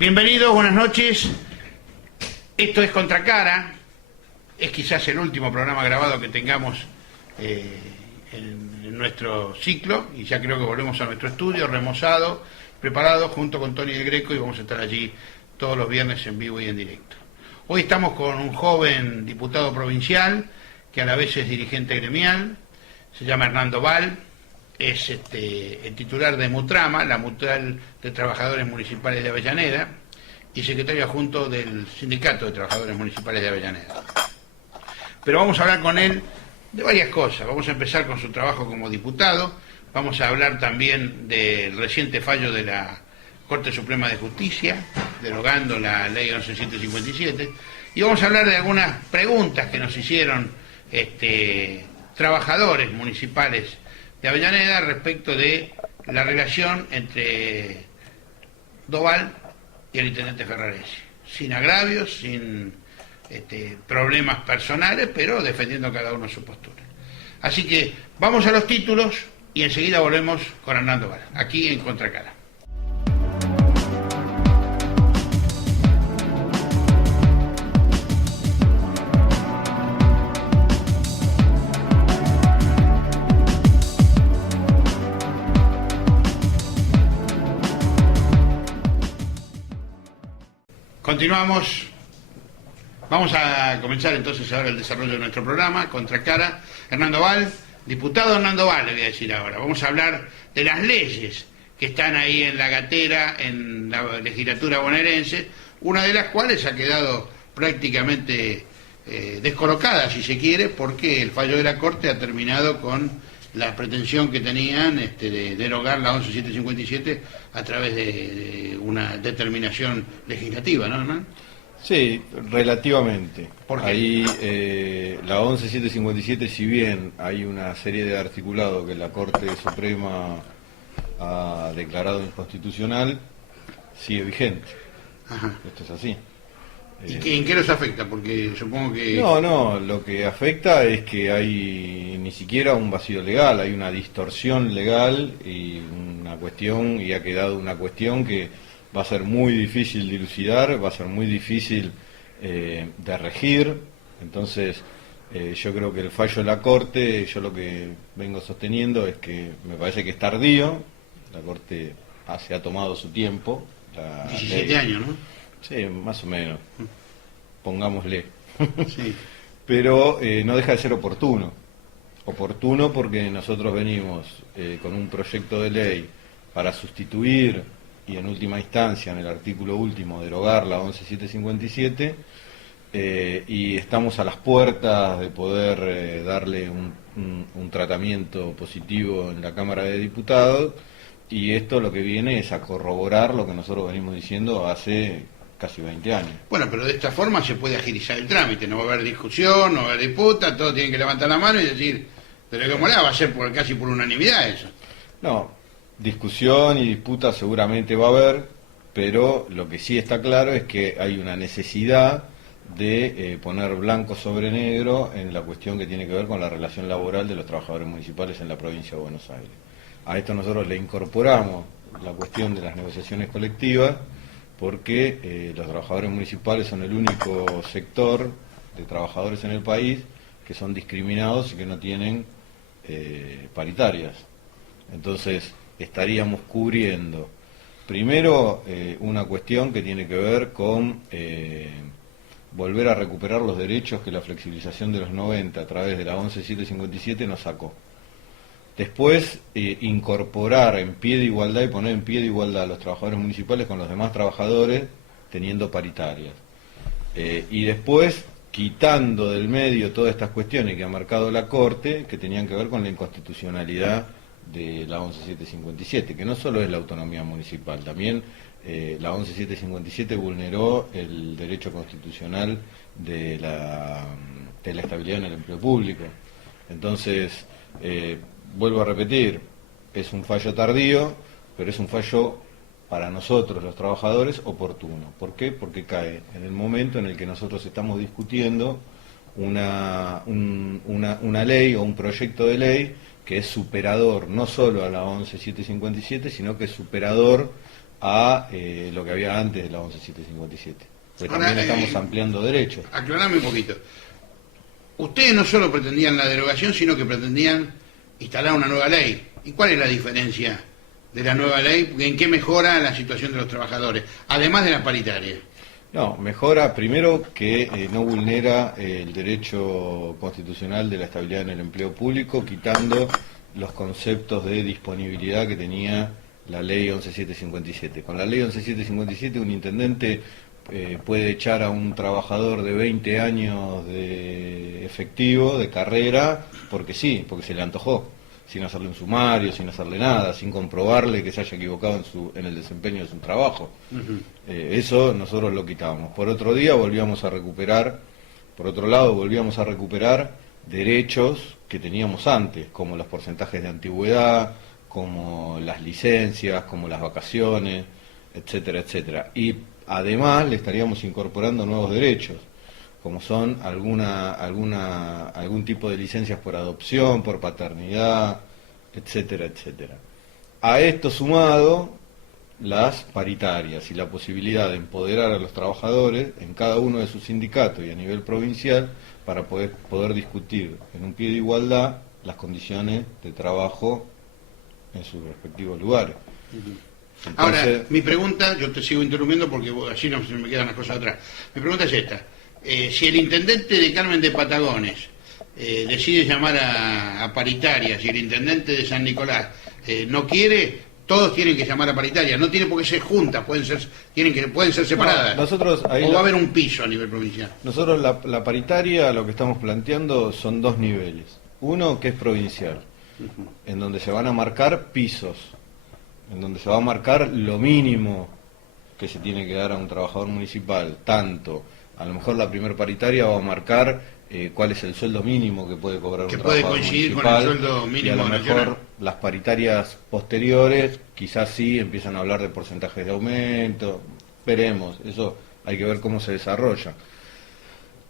Bienvenidos, buenas noches. Esto es Contracara. Es quizás el último programa grabado que tengamos en nuestro ciclo, y ya creo que volvemos a nuestro estudio remozado, preparado junto con Tony del Greco, y vamos a estar allí todos los viernes en vivo y en directo. Hoy estamos con un joven diputado provincial que a la vez es dirigente gremial, se llama Hernando Val, es el titular de Mutrama, la Mutual de Trabajadores Municipales de Avellaneda, y secretario adjunto del Sindicato de Trabajadores Municipales de Avellaneda. Pero vamos a hablar con él de varias cosas. Vamos a empezar con su trabajo como diputado, vamos a hablar también del reciente fallo de la Corte Suprema de Justicia, derogando la ley 11757, y vamos a hablar de algunas preguntas que nos hicieron trabajadores municipales de Avellaneda respecto de la relación entre Doval y el intendente Ferraresi, sin agravios, sin problemas personales, pero defendiendo cada uno su postura. Así que vamos a los títulos y enseguida volvemos con Hernando Val, aquí en Contracara. Continuamos. Vamos a comenzar entonces ahora el desarrollo de nuestro programa, Contracara. Hernando Val, diputado Hernando Val, le voy a decir ahora. Vamos a hablar de las leyes que están ahí en la gatera, en la legislatura bonaerense, una de las cuales ha quedado prácticamente descolocada, si se quiere, porque el fallo de la Corte ha terminado con la pretensión que tenían de derogar la 11757 a través de una determinación legislativa, ¿no, hermano? Sí, relativamente. ¿Por qué? Ahí la 11757, si bien hay una serie de articulados que la Corte Suprema ha declarado inconstitucional, sigue vigente. Ajá. Esto es así. ¿Y en qué nos afecta? Porque supongo que... No, lo que afecta es que hay ni siquiera un vacío legal, hay una distorsión legal y una cuestión, y ha quedado una cuestión que va a ser muy difícil de dilucidar, va a ser muy difícil de regir. Entonces yo creo que el fallo de la Corte, yo lo que vengo sosteniendo es que me parece que es tardío, la Corte se ha tomado su tiempo. 17 años, ¿no? Sí, más o menos, pongámosle. Sí. Pero no deja de ser oportuno porque nosotros venimos con un proyecto de ley para sustituir y en última instancia en el artículo último derogar la 11757 y estamos a las puertas de poder darle un tratamiento positivo en la Cámara de Diputados, y esto lo que viene es a corroborar lo que nosotros venimos diciendo hace casi 20 años. Bueno, pero de esta forma se puede agilizar el trámite, no va a haber discusión, no va a haber disputa, todos tienen que levantar la mano y decir, pero ¿cómo la va a ser casi por unanimidad eso? No, discusión y disputa seguramente va a haber, pero lo que sí está claro es que hay una necesidad de poner blanco sobre negro en la cuestión que tiene que ver con la relación laboral de los trabajadores municipales en la provincia de Buenos Aires. A esto nosotros le incorporamos la cuestión de las negociaciones colectivas, porque los trabajadores municipales son el único sector de trabajadores en el país que son discriminados y que no tienen paritarias. Entonces estaríamos cubriendo primero una cuestión que tiene que ver con volver a recuperar los derechos que la flexibilización de los 90 a través de la 11757 nos sacó. Después, incorporar en pie de igualdad y poner en pie de igualdad a los trabajadores municipales con los demás trabajadores teniendo paritarias. Y después, quitando del medio todas estas cuestiones que ha marcado la Corte, que tenían que ver con la inconstitucionalidad de la 11757, que no solo es la autonomía municipal, también la 11757 vulneró el derecho constitucional de la estabilidad en el empleo público. Entonces, vuelvo a repetir, es un fallo tardío, pero es un fallo para nosotros los trabajadores oportuno. ¿Por qué? Porque cae en el momento en el que nosotros estamos discutiendo una ley o un proyecto de ley que es superador no solo a la 11757, sino que es superador a lo que había antes de la 11757. Pero Ahora, también estamos ampliando derechos. Aclarame un poquito. Ustedes no solo pretendían la derogación, sino que pretendían instalar una nueva ley. ¿Y cuál es la diferencia de la nueva ley? ¿En qué mejora la situación de los trabajadores? Además de la paritaria. No, mejora primero que no vulnera el derecho constitucional de la estabilidad en el empleo público, quitando los conceptos de disponibilidad que tenía la ley 11757. Con la ley 11757 un intendente puede echar a un trabajador de 20 años de efectivo, de carrera, porque sí, porque se le antojó, sin hacerle un sumario, sin hacerle nada, sin comprobarle que se haya equivocado en el desempeño de su trabajo. Eso nosotros lo quitábamos. Por otro lado, volvíamos a recuperar derechos que teníamos antes, como los porcentajes de antigüedad, como las licencias, como las vacaciones, etcétera, etcétera. Y además le estaríamos incorporando nuevos derechos, como son algún tipo de licencias por adopción, por paternidad, etcétera, etcétera. A esto sumado las paritarias y la posibilidad de empoderar a los trabajadores en cada uno de sus sindicatos y a nivel provincial para poder discutir en un pie de igualdad las condiciones de trabajo en sus respectivos lugares. Entonces, ahora, mi pregunta, yo te sigo interrumpiendo porque así no se me quedan las cosas atrás. Mi pregunta es esta. Si el intendente de Carmen de Patagones decide llamar a paritaria, si el intendente de San Nicolás no quiere, todos tienen que llamar a paritaria. No tiene por qué ser juntas, pueden ser separadas. no, nosotros ahí o va a haber un piso a nivel provincial. Nosotros la paritaria lo que estamos planteando son dos niveles. Uno que es provincial, en donde se van a marcar pisos, en donde se va a marcar lo mínimo que se tiene que dar a un trabajador municipal, tanto, a lo mejor la primer paritaria va a marcar cuál es el sueldo mínimo que puede cobrar un trabajador municipal. Que puede coincidir con el sueldo mínimo y a lo mejor nacional. Las paritarias posteriores quizás sí empiezan a hablar de porcentajes de aumento, veremos, eso hay que ver cómo se desarrolla.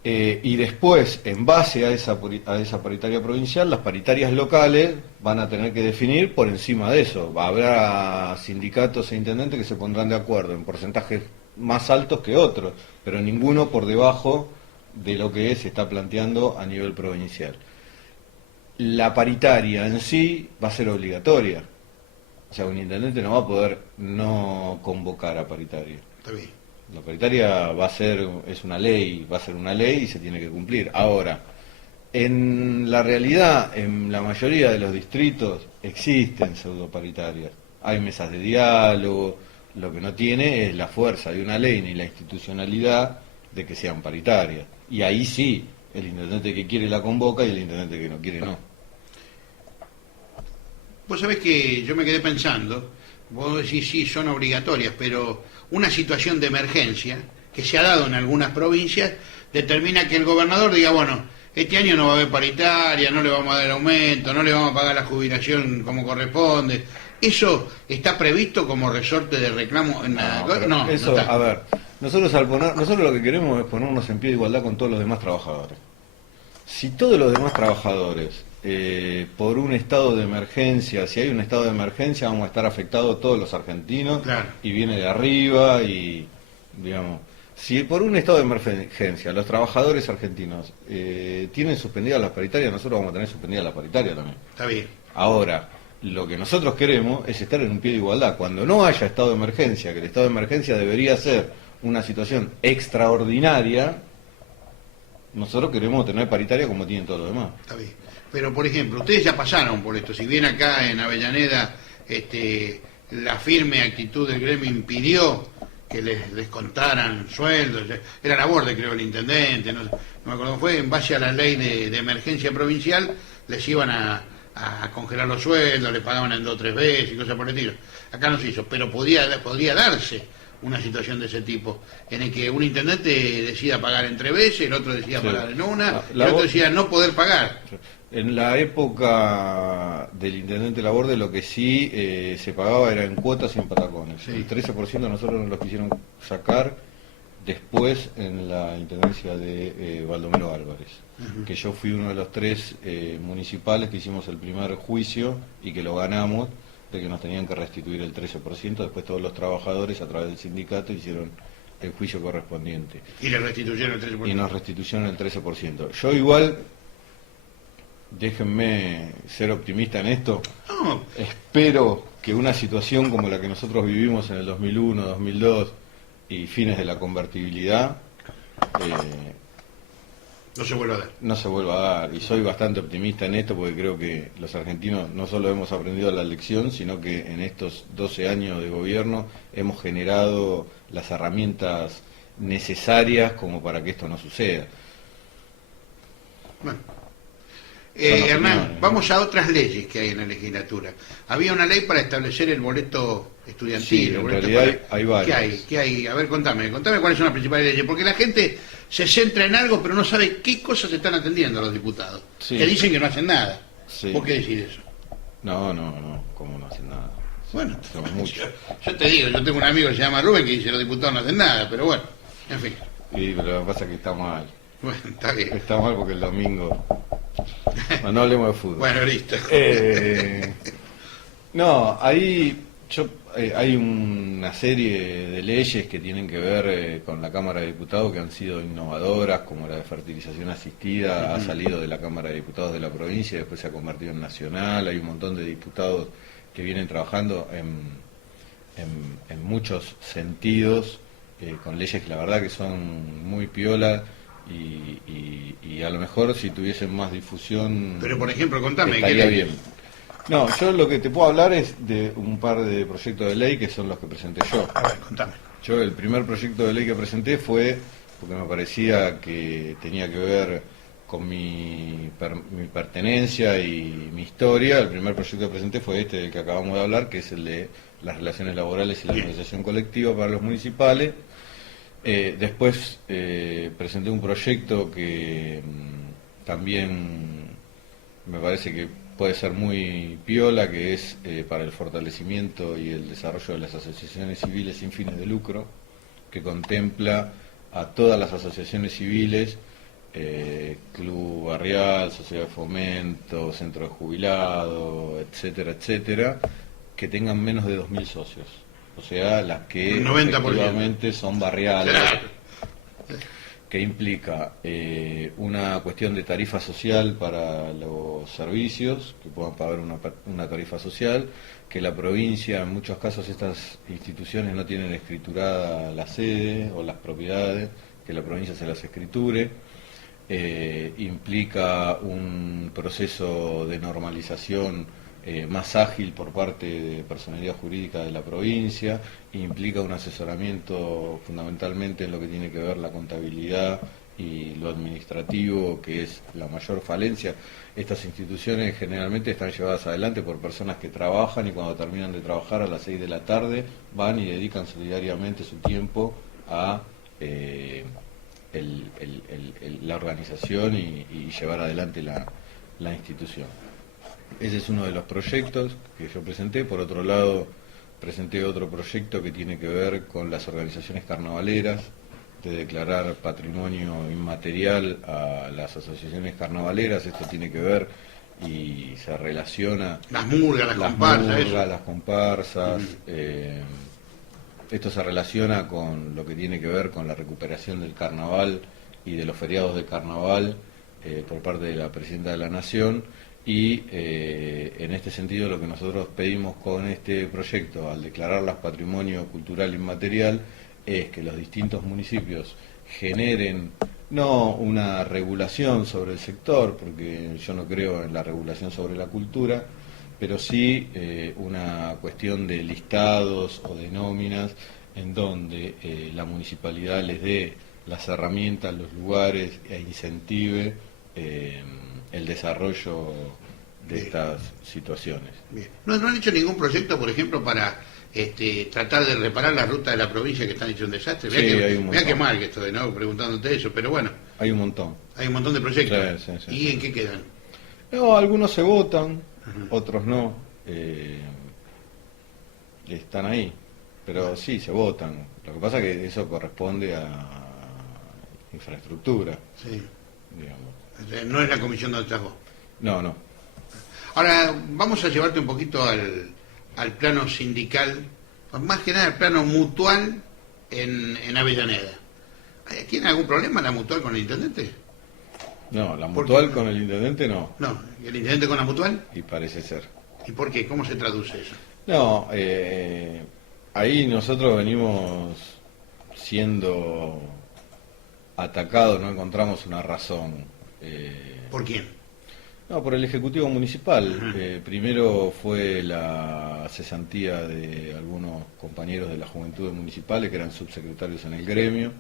Y después, en base a esa paritaria provincial, las paritarias locales van a tener que definir por encima de eso. Habrá sindicatos e intendentes que se pondrán de acuerdo en porcentajes más altos que otros, pero ninguno por debajo de lo que se está planteando a nivel provincial. La paritaria en sí va a ser obligatoria. O sea, un intendente no va a poder no convocar a paritaria. Está bien. La paritaria va a ser una ley y se tiene que cumplir. Ahora, en la realidad, en la mayoría de los distritos existen pseudoparitarias. Hay mesas de diálogo, lo que no tiene es la fuerza de una ley ni la institucionalidad de que sean paritarias. Y ahí sí, el intendente que quiere la convoca y el intendente que no quiere no. Vos sabés que yo me quedé pensando, vos decís sí, son obligatorias, pero una situación de emergencia que se ha dado en algunas provincias determina que el gobernador diga, bueno, este año no va a haber paritaria, no le vamos a dar aumento, no le vamos a pagar la jubilación como corresponde. ¿Eso está previsto como resorte de reclamo en la... No, eso, no está. A ver, nosotros lo que queremos es ponernos en pie de igualdad con todos los demás trabajadores. Si todos los demás trabajadores, por un estado de emergencia, si hay un estado de emergencia, vamos a estar afectados todos los argentinos, claro. Y viene de arriba y, digamos, si por un estado de emergencia los trabajadores argentinos tienen suspendidas las paritarias, nosotros vamos a tener suspendida la paritaria también. Está bien. Ahora, lo que nosotros queremos es estar en un pie de igualdad. Cuando no haya estado de emergencia, que el estado de emergencia debería ser una situación extraordinaria, nosotros queremos tener paritaria como tienen todos los demás. Está bien. Pero, por ejemplo, ustedes ya pasaron por esto. Si bien acá en Avellaneda la firme actitud del gremio impidió que les descontaran sueldos, era labor de, creo, el intendente, no me acuerdo, fue en base a la ley de emergencia provincial, les iban a congelar los sueldos, les pagaban en 2 o 3 veces y cosas por el estilo. Acá no se hizo, pero podría darse una situación de ese tipo, en el que un intendente decida pagar en 3 veces, el otro decida pagar en una, y el otro decida no poder pagar. En la época del intendente Laborde lo que sí se pagaba era en cuotas y en patacones. Sí. El 13% nosotros nos lo quisieron sacar después en la intendencia de Baldomero Álvarez, que yo fui uno de los 3 municipales que hicimos el primer juicio y que lo ganamos de que nos tenían que restituir el 13%, después todos los trabajadores a través del sindicato hicieron el juicio correspondiente. Y le restituyeron el 13%. Y nos restituyeron el 13%. Yo igual, déjenme ser optimista en esto, No, espero que una situación como la que nosotros vivimos en el 2001, 2002 y fines de la convertibilidad, no se vuelve a dar. no se vuelva a dar. Y soy bastante optimista en esto porque creo que los argentinos no solo hemos aprendido la lección, sino que en estos 12 años de gobierno hemos generado las herramientas necesarias como para que esto no suceda. Bueno. Son Hernán, opiniones, vamos a otras leyes que hay en la legislatura. Había una ley para establecer el boleto estudiantil. Sí, el en boleto realidad para- hay varias. ¿Qué hay? A ver, contame cuáles son las principales leyes. Porque la gente se centra en algo, pero no sabe qué cosas están atendiendo los diputados. Sí. Que dicen que no hacen nada. Sí. ¿Vos qué decís eso? No, ¿cómo no hacen nada? Bueno, Somos muchos. yo te digo, yo tengo un amigo que se llama Rubén que dice los diputados no hacen nada, pero bueno, en fin. Y pero lo que pasa es que está mal. Bueno, está bien. Está mal porque el domingo... Bueno, no hablemos de fútbol. Bueno, listo. No, hay una serie de leyes que tienen que ver con la Cámara de Diputados que han sido innovadoras, como la de fertilización asistida, ha salido de la Cámara de Diputados de la provincia y después se ha convertido en nacional. Hay un montón de diputados que vienen trabajando en muchos sentidos, con leyes que la verdad que son muy piola. Y a lo mejor si tuviesen más difusión Pero por ejemplo, contame, ¿qué estaría ley? bien. No, yo lo que te puedo hablar es de un par de proyectos de ley que son los que presenté yo. A ver, contame. Yo el primer proyecto de ley que presenté fue porque me parecía que tenía que ver con mi pertenencia y mi historia. El primer proyecto que presenté fue este del que acabamos de hablar, que es el de las relaciones laborales y la Bien. negociación colectiva para los municipales. Después presenté un proyecto que también me parece que puede ser muy piola, que es para el fortalecimiento y el desarrollo de las asociaciones civiles sin fines de lucro, que contempla a todas las asociaciones civiles, club barrial, sociedad de fomento, centro de jubilados, etcétera, etcétera, que tengan menos de 2.000 socios. O sea, las que 90%. efectivamente son barriales, Claro. que implica una cuestión de tarifa social para los servicios, que puedan pagar una tarifa social, que la provincia, en muchos casos estas instituciones no tienen escriturada la sede o las propiedades, que la provincia se las escriture, implica un proceso de normalización más ágil por parte de personalidad jurídica de la provincia, implica un asesoramiento fundamentalmente en lo que tiene que ver la contabilidad y lo administrativo, que es la mayor falencia. Estas instituciones generalmente están llevadas adelante por personas que trabajan y cuando terminan de trabajar a las 6 de la tarde van y dedican solidariamente su tiempo a la organización y llevar adelante la institución. Ese es uno de los proyectos que yo presenté. Por otro lado, presenté otro proyecto que tiene que ver con las organizaciones carnavaleras, de declarar patrimonio inmaterial a las asociaciones carnavaleras. Esto tiene que ver y se relaciona... Las murgas, las comparsas, murgas, eso. las comparsas. Esto se relaciona con lo que tiene que ver con la recuperación del carnaval y de los feriados de carnaval por parte de la Presidenta de la Nación. Y en este sentido lo que nosotros pedimos con este proyecto, al declararlas patrimonio cultural inmaterial, es que los distintos municipios generen no una regulación sobre el sector, porque yo no creo en la regulación sobre la cultura, pero sí una cuestión de listados o de nóminas en donde la municipalidad les dé las herramientas, los lugares e incentive el desarrollo de estas situaciones. Bien. ¿No han hecho ningún proyecto, por ejemplo, para tratar de reparar la ruta de la provincia que están hecho un desastre? Sí, hay un Mirá montón. qué mal que estoy, ¿no? Preguntándote eso, pero bueno, Hay un montón. hay un montón de proyectos. Sí, sí, sí. ¿Y en qué quedan? No, algunos se votan, otros no. Están ahí, pero sí, se votan. Lo que pasa es que eso corresponde a infraestructura, Sí. digamos. No es la comisión donde estás vos. No. Ahora, vamos a llevarte un poquito al plano sindical, más que nada al plano mutual en Avellaneda. ¿Tiene algún problema la mutual con el intendente? No, la mutual con el intendente no. No, ¿y el intendente con la mutual? Y parece ser. ¿Y por qué? ¿Cómo se traduce eso? No, ahí nosotros venimos siendo atacados, no encontramos una razón. ¿Por quién? No, por el Ejecutivo Municipal. Primero fue la cesantía de algunos compañeros de las Juventudes Municipales que eran subsecretarios en el gremio,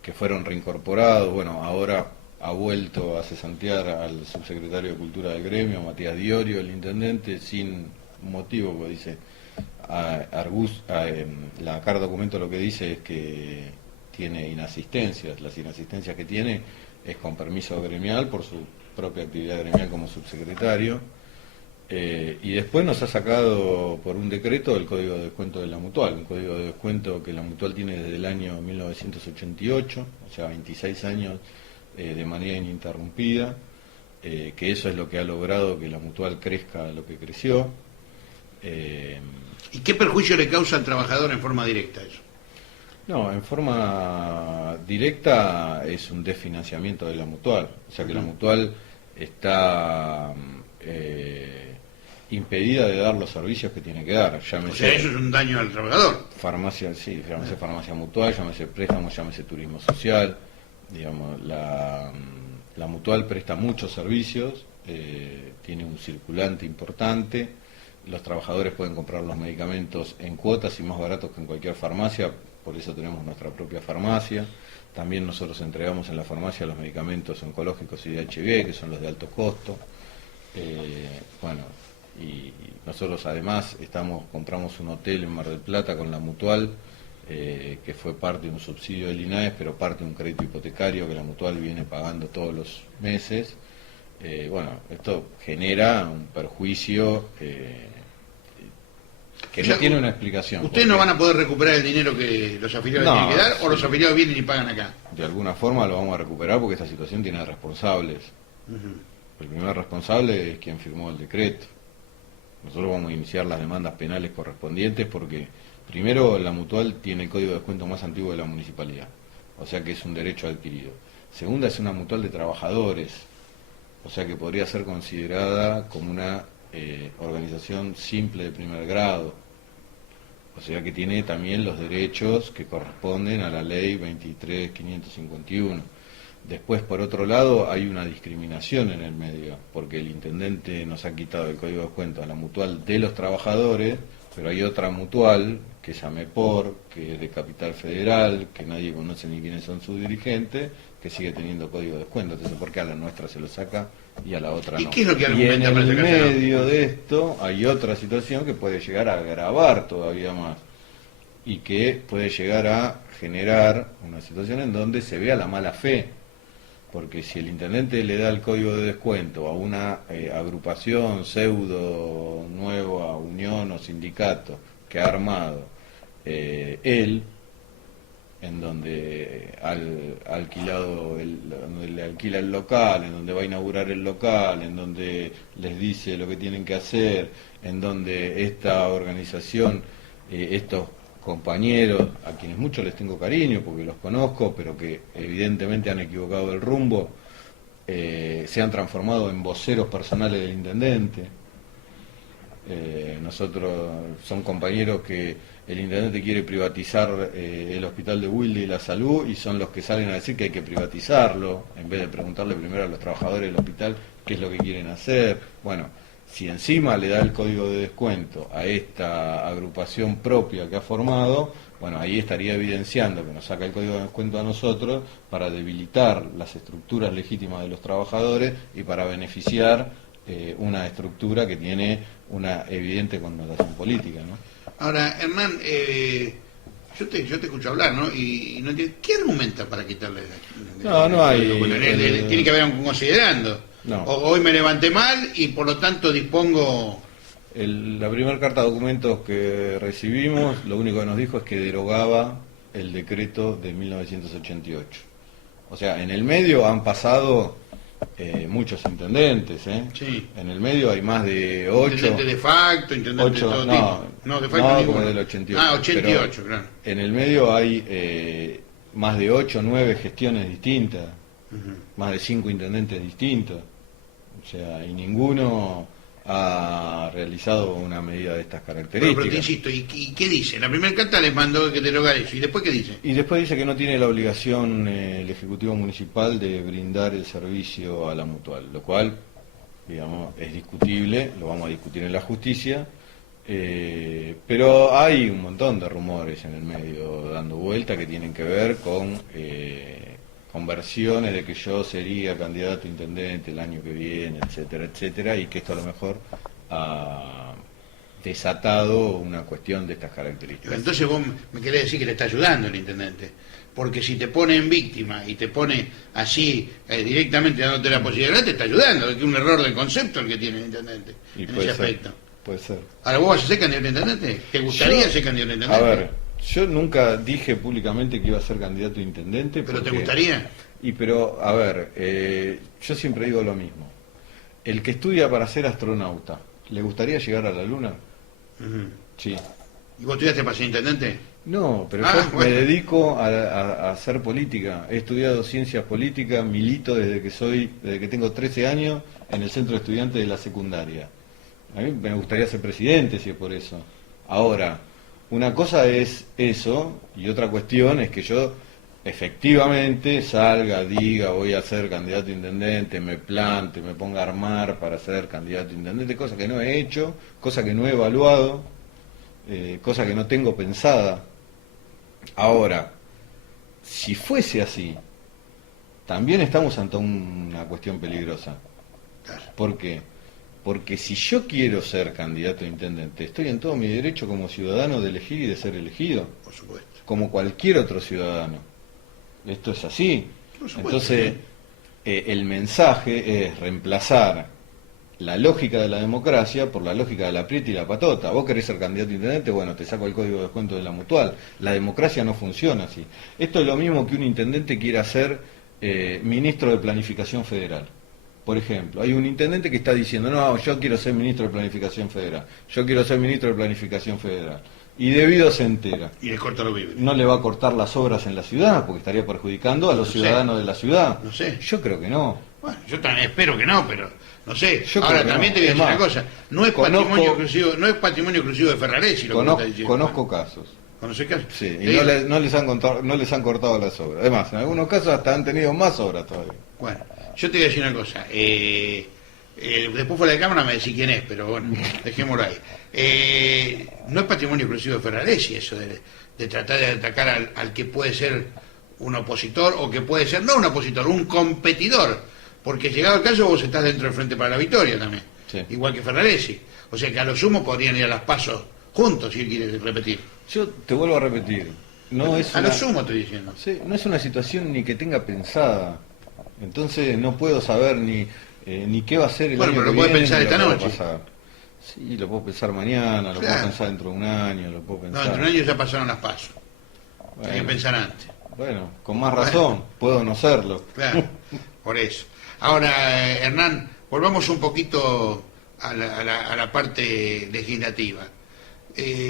que fueron reincorporados. Bueno, ahora ha vuelto a cesantear al subsecretario de Cultura del gremio, Matías Diorio, el intendente, sin motivo, porque dice, la carta documento lo que dice es que tiene inasistencias. Las inasistencias que tiene es con permiso gremial por su propia actividad gremial como subsecretario, y después nos ha sacado por un decreto el código de descuento de la mutual, un código de descuento que la mutual tiene desde el año 1988, o sea 26 años de manera ininterrumpida, que eso es lo que ha logrado que la mutual crezca lo que creció. ¿Y qué perjuicio le causa al trabajador en forma directa eso? No, en forma directa es un desfinanciamiento de la mutual, o sea que la mutual está impedida de dar los servicios que tiene que dar. O sea, eso es un daño al trabajador. Farmacia, sí, llámese farmacia mutual, llámese préstamo, llámese turismo social, digamos, la mutual presta muchos servicios, tiene un circulante importante, los trabajadores pueden comprar los medicamentos en cuotas y más baratos que en cualquier farmacia. Por eso tenemos nuestra propia farmacia. También nosotros entregamos en la farmacia los medicamentos oncológicos y de HIV, que son los de alto costo. Bueno, y nosotros además compramos un hotel en Mar del Plata con la mutual, que fue parte de un subsidio del INAES, pero parte de un crédito hipotecario que la mutual viene pagando todos los meses. Bueno, esto genera un perjuicio que no tiene una explicación. ¿Ustedes no van a poder recuperar el dinero que los afiliados tienen que dar, o los afiliados vienen y pagan acá? De alguna forma lo vamos a recuperar porque esta situación tiene responsables. El primer responsable es quien firmó el decreto. Nosotros vamos a iniciar las demandas penales correspondientes porque, primero, la mutual tiene el código de descuento más antiguo de la municipalidad, o sea que es un derecho adquirido. Segunda, es una mutual de trabajadores, o sea que podría ser considerada como una organización simple de primer grado, o sea que tiene también los derechos que corresponden a la ley 23.551. Después, por otro lado, hay una discriminación en el medio, porque el intendente nos ha quitado el código de descuento a la mutual de los trabajadores, pero hay otra mutual, que es AMEPOR, que es de Capital Federal, que nadie conoce ni quiénes son sus dirigentes, que sigue teniendo código de descuento. Entonces, ¿por qué a la nuestra se lo saca y a la otra no? ¿Y qué es lo que y en argumenta para el sacárselo? medio de esto hay otra situación que puede llegar a agravar todavía más, y que puede llegar a generar una situación en donde se vea la mala fe. Porque si el intendente le da el código de descuento a una agrupación pseudo nueva, unión o sindicato que ha armado él, en donde donde le alquila el local, en donde va a inaugurar el local, en donde les dice lo que tienen que hacer, en donde esta organización, estos compañeros, a quienes muchos les tengo cariño porque los conozco, pero que evidentemente han equivocado el rumbo, se han transformado en voceros personales del intendente. Nosotros son compañeros que el intendente quiere privatizar el hospital de Wilde y la salud, y son los que salen a decir que hay que privatizarlo, en vez de preguntarle primero a los trabajadores del hospital qué es lo que quieren hacer. Bueno, si encima le da el código de descuento a esta agrupación propia que ha formado, bueno, ahí estaría evidenciando que nos saca el código de descuento a nosotros para debilitar las estructuras legítimas de los trabajadores y para beneficiar una estructura que tiene una evidente connotación política, ¿no? Ahora, Hernán, yo te escucho hablar, ¿no? Y no entiendo, ¿qué argumenta para quitarle? No hay. Tiene que haber un considerando. No. Hoy me levanté mal y por lo tanto dispongo... La primera carta de documentos que recibimos, lo único que nos dijo es que derogaba el decreto de 1988. O sea, en el medio han pasado muchos intendentes, Sí. En el medio hay más de 8. Intendente de facto, intendente de todo tipo. No, de facto no, ninguno. como del 88. Ah, 88, pero claro. en el medio hay más de 8 o 9 gestiones distintas, más de 5 intendentes distintos, o sea, y ninguno ha realizado una medida de estas características. Pero te insisto, ¿y qué dice? La primera carta les mandó que derogar eso, ¿y después qué dice? Y después dice que no tiene la obligación el Ejecutivo Municipal de brindar el servicio a la mutual, lo cual, digamos, es discutible, lo vamos a discutir en la justicia, pero hay un montón de rumores en el medio dando vuelta que tienen que ver con versiones de que yo sería candidato a intendente el año que viene, etcétera, etcétera, y que esto a lo mejor ha desatado una cuestión de estas características. Entonces vos me querés decir que le está ayudando el intendente, porque si te pone en víctima y te pone así directamente dándote la posibilidad, te está ayudando, es que es un error de concepto el que tiene el intendente Y en puede ese ser, aspecto. puede ser. Ahora, ¿vos vas a ser candidato a intendente? ¿Te gustaría ser candidato a intendente? A ver, yo nunca dije públicamente que iba a ser candidato a intendente. ¿Pero te gustaría? Pero, a ver, yo siempre digo lo mismo. El que estudia para ser astronauta, ¿le gustaría llegar a la Luna? Ujú. Sí. ¿Y vos estudiaste para ser intendente? No, pero Ah, yo bueno. me dedico a hacer política. He estudiado ciencias políticas, milito desde que tengo 13 años en el centro de estudiantes de la secundaria. A mí me gustaría ser presidente si es por eso. Ahora, una cosa es eso y otra cuestión es que yo efectivamente salga, diga voy a ser candidato a intendente, me plante, me ponga a armar para ser candidato a intendente, cosa que no he hecho, cosa que no he evaluado, cosa que no tengo pensada. Ahora, si fuese así, también estamos ante una cuestión peligrosa. Claro. ¿Por qué? Porque si yo quiero ser candidato a intendente, estoy en todo mi derecho como ciudadano de elegir y de ser elegido, Por supuesto. como cualquier otro ciudadano. Esto es así. Por supuesto, Entonces, sí. el mensaje es reemplazar la lógica de la democracia por la lógica de la prieta y la patota. Vos querés ser candidato a intendente, bueno, te saco el código de descuento de la mutual. La democracia no funciona así. Esto es lo mismo que un intendente quiera ser ministro de Planificación Federal. Por ejemplo, hay un intendente que está diciendo, no, yo quiero ser ministro de Planificación Federal, yo quiero ser ministro de Planificación Federal. Y debido se entera. Y les corta los víveres. ¿No le va a cortar las obras en la ciudad? Porque estaría perjudicando a los No sé. ciudadanos de la ciudad. No sé. Yo creo que no. Bueno, yo también espero que no, pero no sé. Yo Ahora creo que también no. te voy a Es decir más, una cosa, no es conozco- patrimonio exclusivo, no es patrimonio exclusivo de Ferraresi lo que vos estás diciendo. Conozco casos. ¿Conocés casos? Sí, y Te no, digo, no les han cortado las obras. Además, en algunos casos hasta han tenido más obras todavía. Bueno, yo te voy a decir una cosa. Después fuera de cámara me decís quién es, pero bueno, dejémoslo ahí. No es patrimonio exclusivo de Ferraresi eso de tratar de atacar al que puede ser un opositor o que puede ser, no un opositor, un competidor. Porque llegado el caso vos estás dentro del Frente para la Victoria también, Sí. igual que Ferraresi. O sea que a lo sumo podrían ir a las pasos juntos, si él quiere repetir. Yo te vuelvo a repetir. No es A una, lo sumo estoy diciendo. sí, no es una situación ni que tenga pensada. Entonces no puedo saber ni qué va a ser el Bueno, año pero que lo podés viene, pensar ni lo esta que va a noche. pasar. Sí, lo puedo pensar mañana, lo Claro. puedo pensar dentro de un año, lo puedo No, pensar. entre un año ya pasaron las pasos. Hay que Bueno. pensar antes. Bueno, con más razón, puedo no serlo. Claro, por eso. Ahora, Hernán, volvamos un poquito a la parte legislativa.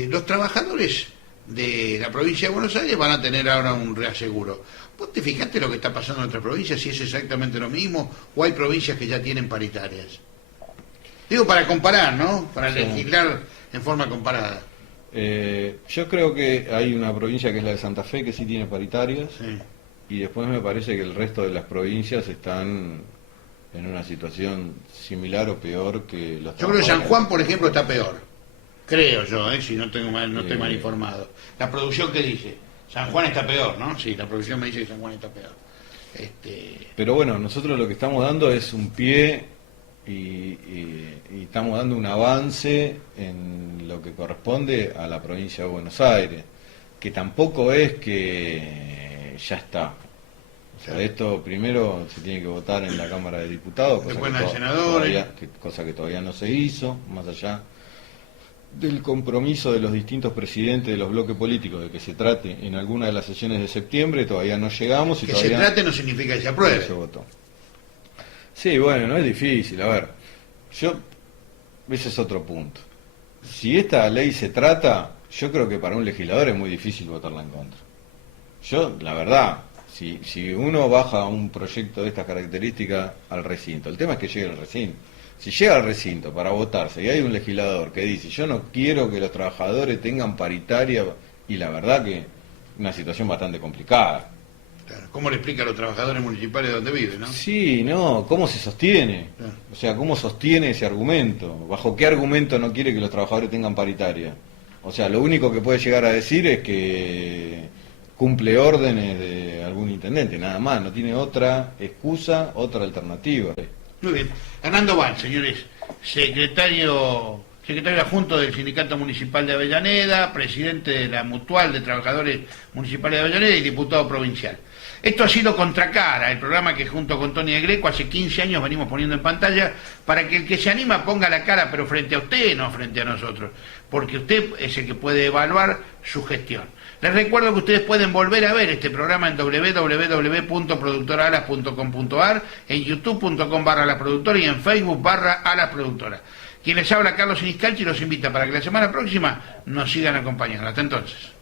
Los trabajadores de la provincia de Buenos Aires van a tener ahora un reaseguro. ¿Vos te fijaste lo que está pasando en otras provincias, si es exactamente lo mismo, o hay provincias que ya tienen paritarias? Digo para comparar, ¿no? Para Sí. legislar en forma comparada. Yo creo que hay una provincia que es la de Santa Fe que sí tiene paritarias Sí. y después me parece que el resto de las provincias están en una situación similar o peor que los Yo creo que San trabajadores. Juan, por ejemplo, está peor. Creo yo, si no estoy mal Eh. informado. La producción, ¿qué dice? San Juan está peor, ¿no? Sí, la producción me dice que San Juan está peor. Pero bueno, nosotros lo que estamos dando es un pie y estamos dando un avance en lo que corresponde a la provincia de Buenos Aires, que tampoco es que ya está. O sea, esto primero se tiene que votar en la Cámara de Diputados, Después en la de senadores. cosa que todavía no se hizo, más allá del compromiso de los distintos presidentes de los bloques políticos de que se trate en alguna de las sesiones de septiembre, todavía no llegamos y Que se todavía trate no significa que se no apruebe. se votó. Sí, bueno, no es difícil. A ver, ese es otro punto. Si esta ley se trata, yo creo que para un legislador es muy difícil votarla en contra. Yo, la verdad, si uno baja un proyecto de estas características al recinto, el tema es que llegue al recinto. Si llega al recinto para votarse y hay un legislador que dice, yo no quiero que los trabajadores tengan paritaria, y la verdad que una situación bastante complicada. Claro. ¿Cómo le explica a los trabajadores municipales de donde viven, no? Sí, no, ¿cómo se sostiene? Claro. O sea, ¿cómo sostiene ese argumento? ¿Bajo qué argumento no quiere que los trabajadores tengan paritaria? O sea, lo único que puede llegar a decir es que cumple órdenes de algún intendente, nada más, no tiene otra excusa, otra alternativa. Muy bien. Hernando Val, señores, secretario adjunto del Sindicato Municipal de Avellaneda, presidente de la Mutual de Trabajadores Municipales de Avellaneda y diputado provincial. Esto ha sido Contracara, el programa que junto con Tony de Greco hace 15 años venimos poniendo en pantalla para que el que se anima ponga la cara, pero frente a usted, no frente a nosotros, porque usted es el que puede evaluar su gestión. Les recuerdo que ustedes pueden volver a ver este programa en www.productoraalas.com.ar, en youtube.com/alaproductora y en Facebook/alasproductora. Quien les habla, Carlos Siniscalchi, los invita para que la semana próxima nos sigan acompañando. Hasta entonces.